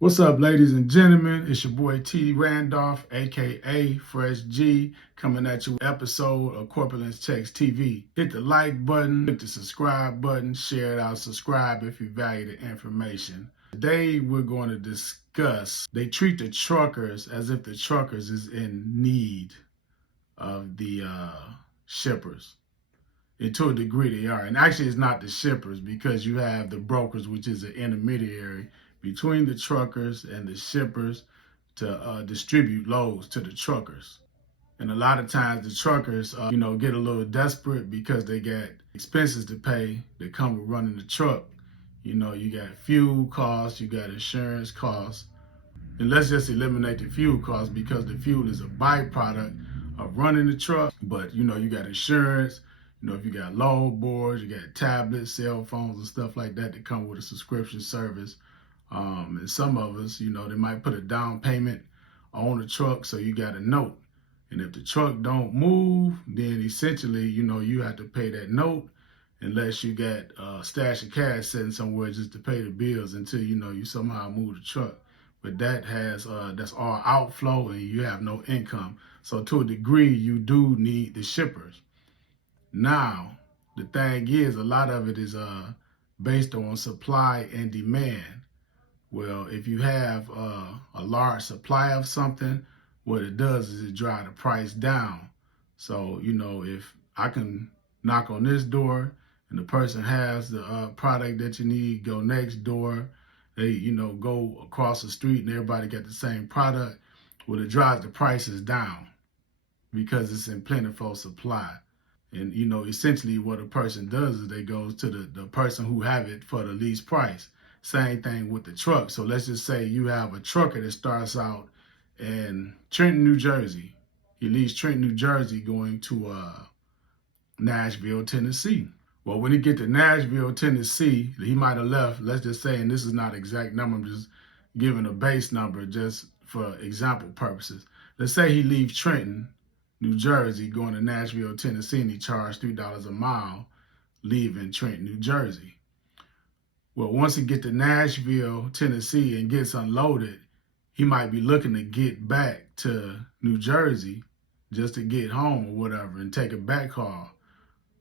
What's up, ladies and gentlemen? It's your boy T. Randolph, aka Fresh G, coming at you with an episode of Corpulence Checks TV. Hit the like button, hit the subscribe button, share it out, subscribe if you value the information. Today we're going to discuss, they treat the truckers as if the truckers is in need of the shippers. And to a degree they are. And actually it's not the shippers, because you have the brokers, which is an intermediary between the truckers and the shippers to distribute loads to the truckers. And a lot of times the truckers, get a little desperate because they got expenses to pay that come with running the truck. You got fuel costs, you got insurance costs. And let's just eliminate the fuel costs, because the fuel is a byproduct of running the truck. But, you got insurance. If you got load boards, you got tablets, cell phones, and stuff like that that come with a subscription service. And some of us, they might put a down payment on the truck, so you got a note. And if the truck don't move, then essentially, you have to pay that note, unless you got a stash of cash sitting somewhere just to pay the bills until, you somehow move the truck. But that has, that's all outflow, and you have no income. So to a degree, you do need the shippers. Now, the thing is, a lot of it is based on supply and demand. Well, if you have a large supply of something, what it does is it drives the price down. So, if I can knock on this door and the person has the product that you need, go next door, they, go across the street and everybody got the same product, well, it drives the prices down because it's in plentiful supply. And, essentially what a person does is they goes to the person who have it for the least price. Same thing with the truck. So let's just say you have a trucker that starts out in Trenton, New Jersey. He leaves Trenton, New Jersey, going to Nashville, Tennessee. Well, when he get to Nashville, Tennessee, he might have left, let's just say, and this is not exact number, I'm just giving a base number just for example purposes. Let's say he leaves Trenton, New Jersey, going to Nashville, Tennessee, and he charged $3 a mile leaving Trenton, New Jersey. Well, once he get to Nashville, Tennessee, and gets unloaded, he might be looking to get back to New Jersey just to get home or whatever and take a back haul.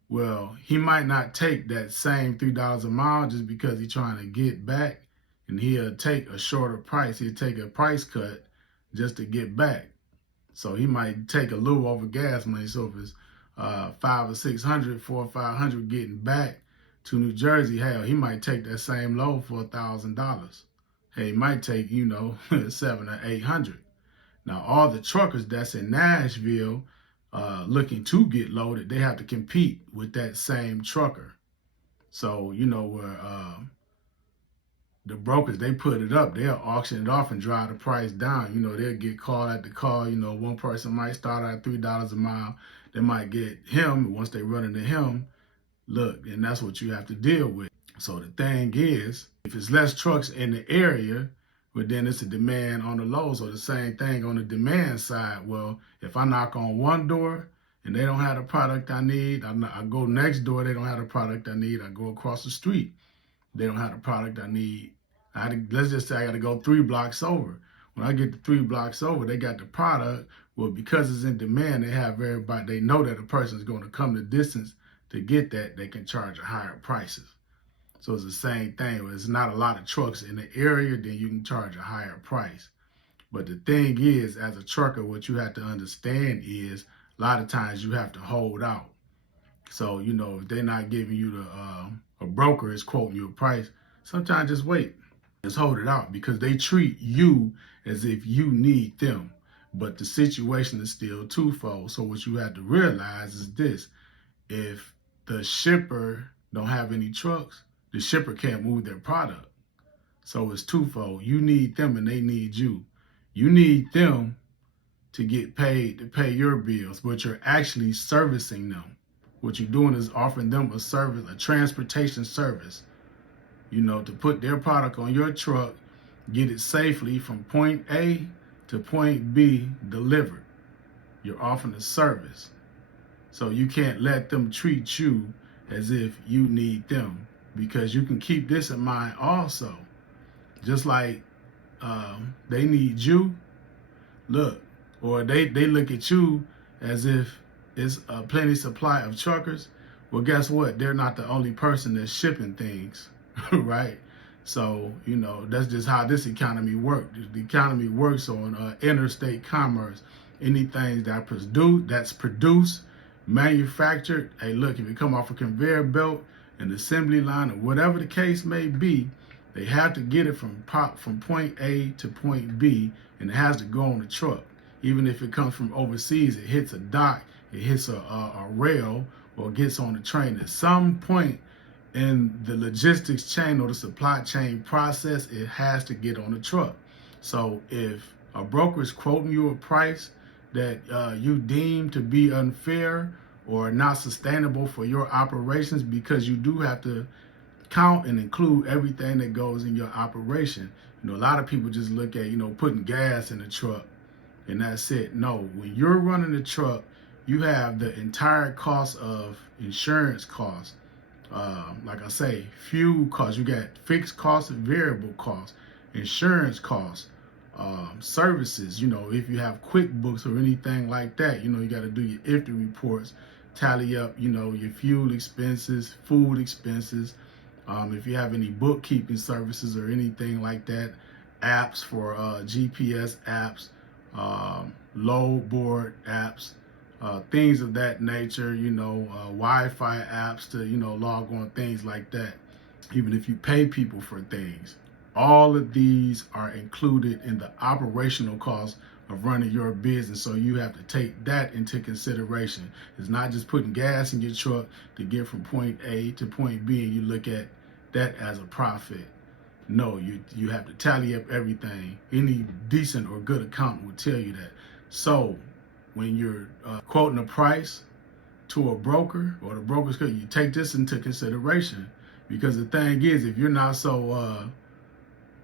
Well, he might not take that same $3 a mile just because he's trying to get back, and he'll take a shorter price. He'll take a price cut just to get back. So he might take a little over gas money. So if it's $500 or $600, $400 or $500 getting back to New Jersey, hell, he might take that same load for $1,000. Hey, he might take, $700 or $800. Now, all the truckers that's in Nashville looking to get loaded, they have to compete with that same trucker. So, where the brokers, they put it up, they'll auction it off and drive the price down. They'll get call at the call. One person might start at $3 a mile. They might get him. Once they run into him, look, and that's what you have to deal with. So the thing is, if it's less trucks in the area, but then it's a demand on the low. So the same thing on the demand side. Well, if I knock on one door and they don't have the product I need, I go next door, they don't have the product I need. I go across the street, they don't have the product I need. Let's just say I got to go 3 blocks over. When I get to 3 blocks over, they got the product. Well, because it's in demand, they have everybody, they know that a person is going to come the distance to get that, they can charge a higher prices. So it's the same thing. When it's not a lot of trucks in the area, then you can charge a higher price. But the thing is, as a trucker, what you have to understand is a lot of times you have to hold out. So, if they're not giving you a broker is quoting you a price, sometimes just wait. Just hold it out, because they treat you as if you need them. But the situation is still twofold. So what you have to realize is this: if the shipper don't have any trucks, the shipper can't move their product. So it's twofold. You need them and they need you. You need them to get paid to pay your bills, but you're actually servicing them. What you're doing is offering them a service, a transportation service, to put their product on your truck, get it safely from point A to point B delivered. You're offering a service. So you can't let them treat you as if you need them, because you can keep this in mind also. Just like they need you, look, or they look at you as if it's a plenty supply of truckers. Well, guess what? They're not the only person that's shipping things, right? So, that's just how this economy works. The economy works on interstate commerce. Anything that's produced, manufactured, hey, look, if it come off a conveyor belt, an assembly line, or whatever the case may be, they have to get it from point A to point B, and it has to go on the truck. Even if it comes from overseas, it hits a dock, it hits a rail, or gets on the train. At some point in the logistics chain or the supply chain process, it has to get on the truck. So if a broker is quoting you a price that you deem to be unfair or not sustainable for your operations, because you do have to count and include everything that goes in your operation. A lot of people just look at, putting gas in the truck and that's it. No, when you're running the truck, you have the entire cost of insurance costs. Like I say, fuel costs. You got fixed costs and variable costs, insurance costs, services. If you have QuickBooks or anything like that, you got to do your IFTA reports, tally up, your fuel expenses, food expenses. If you have any bookkeeping services or anything like that, apps for GPS apps, load board apps, things of that nature, Wi-Fi apps to, log on, things like that. Even if you pay people for things, all of these are included in the operational cost of running your business. So you have to take that into consideration. It's not just putting gas in your truck to get from point A to point B and you look at that as a profit. No, you have to tally up everything. Any decent or good accountant will tell you that. So when you're quoting a price to a broker or the broker's code, you take this into consideration, because the thing is, if you're not so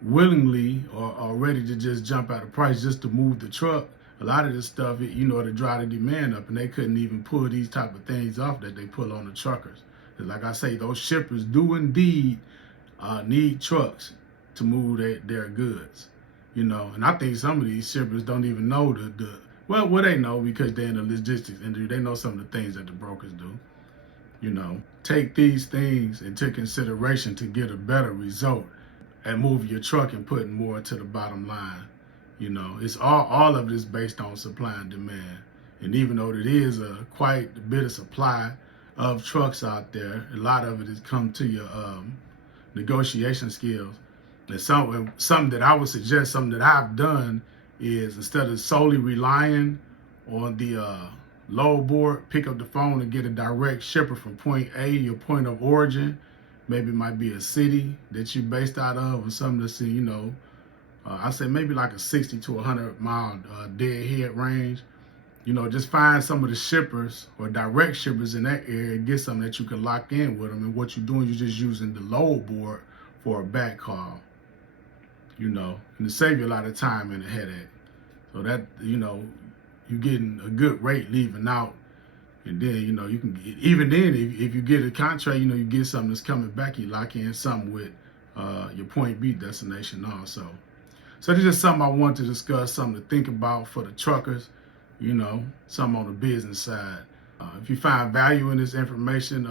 willingly or ready to just jump out of price just to move the truck, a lot of this stuff, to drive the demand up, and they couldn't even pull these type of things off that they pull on the truckers. Like I say, those shippers do indeed need trucks to move their goods, and I think some of these shippers don't even know well, they know because they're in the logistics industry. They know some of the things that the brokers do. Take these things into consideration to get a better result and move your truck and putting more to the bottom line. It's all of it is based on supply and demand. And even though it is quite a bit of supply of trucks out there, a lot of it has come to your negotiation skills. And something that I would suggest, something that I've done, is instead of solely relying on the load board, pick up the phone and get a direct shipper from point A, your point of origin. Maybe it might be a city that you're based out of, or something that's in, I say maybe like a 60 to 100 mile deadhead range. Just find some of the shippers or direct shippers in that area, get something that you can lock in with them. And what you're doing, you're just using the load board for a back call, and to save you a lot of time and a headache. So that, you're getting a good rate leaving out. And then, you can get, even then, if you get a contract, you get something that's coming back, you lock in something with your point B destination also. So this is something I want to discuss, something to think about for the truckers, something on the business side. If you find value in this information,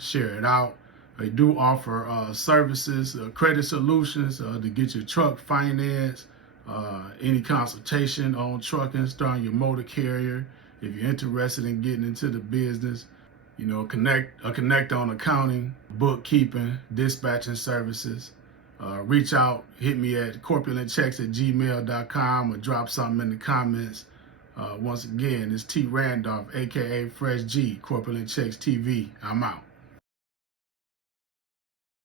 share it out. They do offer services, credit solutions to get your truck financed, any consultation on trucking, starting your motor carrier. If you're interested in getting into the business, connect on accounting, bookkeeping, dispatching services. Reach out, hit me at corpulentchecks@gmail.com or drop something in the comments. Once again, it's T. Randolph, aka Fresh G, Corpulent Checks TV. I'm out.